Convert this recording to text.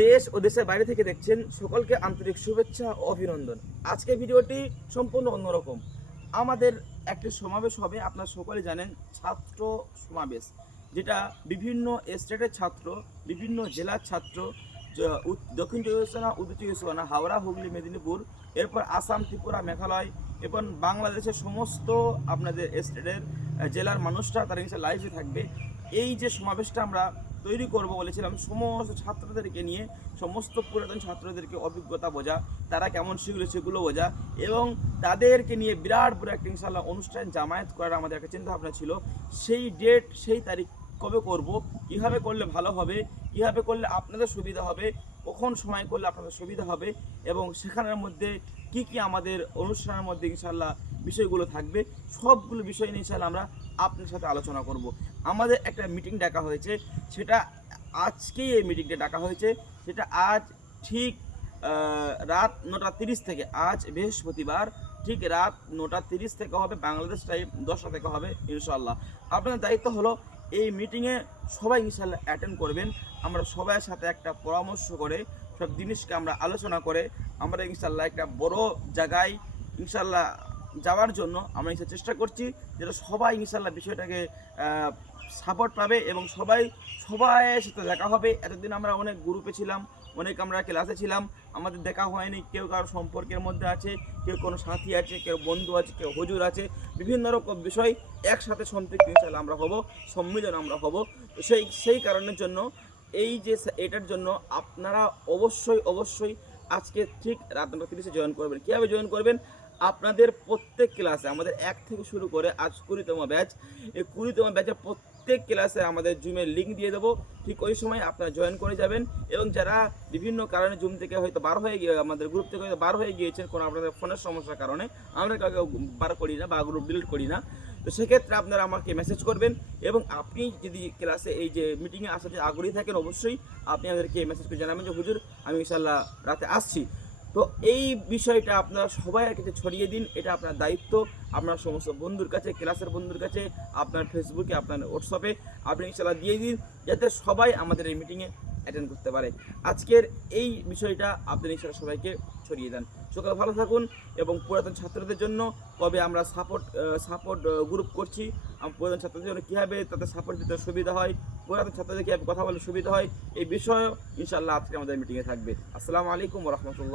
দেশ ও দেশের বাইরে থেকে দেখছেন সকলকে আন্তরিক শুভেচ্ছা ও অভিনন্দন। আজকে ভিডিওটি সম্পূর্ণ অন্যরকম। আমাদের একটি সমাবেশ হবে, আপনারা সকলে জানেন, ছাত্র সমাবেশ, যেটা বিভিন্ন স্টেটের ছাত্র, বিভিন্ন জেলার ছাত্র, দক্ষিণ চব্বিশ পরগনা, উত্তর চব্বিশ পরগনা, হাওড়া, হুগলি, মেদিনীপুর, এরপর আসাম, ত্রিপুরা, মেঘালয় এবং বাংলাদেশের সমস্ত আপনাদের স্টেটের জেলার মানুষরা তারা ইনশাআল্লাহ লাইভে থাকবে। এই যে সমাবেশটা আমরা তৈরি করব বলেছিলাম, সমস্ত ছাত্রদেরকে নিয়ে, সমস্ত পুরাতন ছাত্রদেরকে অভিজ্ঞতা বোঝা, তারা কেমন শিখলো সেগুলো বোঝা, এবং তাদেরকে নিয়ে বিরাট বড় একটা ইনশাআল্লাহ অনুষ্ঠান জামায়াত করার আমাদের একটা চিন্তাভাবনা ছিল। সেই ডেট, সেই তারিখ কবে করব, কীভাবে করলে ভালো হবে, কীভাবে করলে আপনাদের সুবিধা হবে, কখন সময় করলে আপনাদের সুবিধা হবে, এবং সেখানের মধ্যে কি কি আমাদের অনুষ্ঠানের মধ্যে ইনশাআল্লাহ বিষয়গুলো থাকবে, সবগুলো বিষয় নিয়ে ইনশাআল্লাহ আমরা আপনার সাথে আলোচনা করব। আমাদের একটা মিটিং ডাকা হয়েছে, সেটা আজকেই এই মিটিংটা ডাকা হয়েছে, সেটা আজ ঠিক রাত 9:30 থেকে, আজ বৃহস্পতিবার, ঠিক রাত 9:30 থেকে হবে, বাংলাদেশ টাইম 10টা থেকে হবে ইনশাআল্লাহ। আপনাদের দায়িত্ব হলো এই মিটিংয়ে সবাই ইনশাআল্লাহ অ্যাটেন্ড করবেন। আমরা সবার সাথে একটা পরামর্শ করে, সব জিনিসকে আমরা আলোচনা করে, আমরা ইনশাআল্লাহ একটা বড় জায়গায় ইনশাআল্লাহ যাওয়ার জন্য আমরা চেষ্টা করছি, যেটা সবাই ইনশাআল্লাহ বিষয়টাকে সাপোর্ট পাবে এবং সবাইয়ের সাথে দেখা হবে। এতদিন আমরা অনেক গ্রুপে ছিলাম, অনেক আমরা ক্লাসে ছিলাম, আমাদের দেখা হয়নি। কেউ কারো সম্পর্কের মধ্যে আছে, কেউ কোনো সাথী আছে, কেউ বন্ধু আছে, কেউ হুজুর আছে, বিভিন্ন রকম বিষয় একসাথে সম্পৃক্ত ইনশাআল্লাহ আমরা হব, সম্মিলন আমরা হব। সেই কারণের জন্য এটার জন্য আপনারা অবশ্যই আজকে ঠিক রাত 9:30 জয়েন করবেন। কীভাবে জয়েন করবেন? আপনাদের প্রত্যেক ক্লাসে, আমাদের 1 থেকে শুরু করে আজ 20তম ব্যাচ, এই 20তম ব্যাচের প্রত্যেক ক্লাসে আমাদের জুমের লিঙ্ক দিয়ে দেবো। ঠিক ওই সময় আপনারা জয়েন করে যাবেন, এবং যারা বিভিন্ন কারণে জুম থেকে হয়তো বার হয়ে গিয়ে, আমাদের গ্রুপ থেকে হয়তো বার হয়ে গিয়েছেন কোনো আপনাদের ফোনের সমস্যার কারণে, আমরা কাউকে বার করি না বা গ্রুপ ডিলিট করি না, তো সেক্ষেত্রে আপনারা আমাকে মেসেজ করবেন। এবং আপনি যদি ক্লাসে এই যে মিটিংয়ে আসার যে আগ্রহী থাকেন, অবশ্যই আপনি আমাদেরকে মেসেজ করে জানাবেন যে হুজুর আমি ইনশাআল্লাহ রাতে আসছি। তো এই বিষয়টা আপনারা সবাই কাছে ছড়িয়ে দিন, এটা আপনার দায়িত্ব। আপনার সমস্ত বন্ধুর কাছে, ক্লাসের বন্ধুর কাছে, আপনার ফেসবুকে, আপনার হোয়াটসঅ্যাপে আপনি ইনশাআল্লাহ দিয়ে দিন, যাতে সবাই আমাদের এই মিটিংয়ে অ্যাটেন্ড করতে পারে। আজকের এই বিষয়টা আপনি ইনশাআল্লাহ সবাইকে ছড়িয়ে দেন। সকালে ভালো থাকুন। এবং পুরাতন ছাত্রদের জন্য কবে আমরা সাপোর্ট গ্রুপ করছি, পুরাতন ছাত্রদের জন্য কীভাবে তাদের সাপোর্ট দিতে সুবিধা হয়, পুরাতন ছাত্রদের কীভাবে কথা বলতে সুবিধা হয়, এই বিষয়েও ইনশাআল্লাহ আজকে আমাদের মিটিংয়ে থাকবে। আসসালামু আলাইকুম ওয়া রাহমাতুল্লাহ।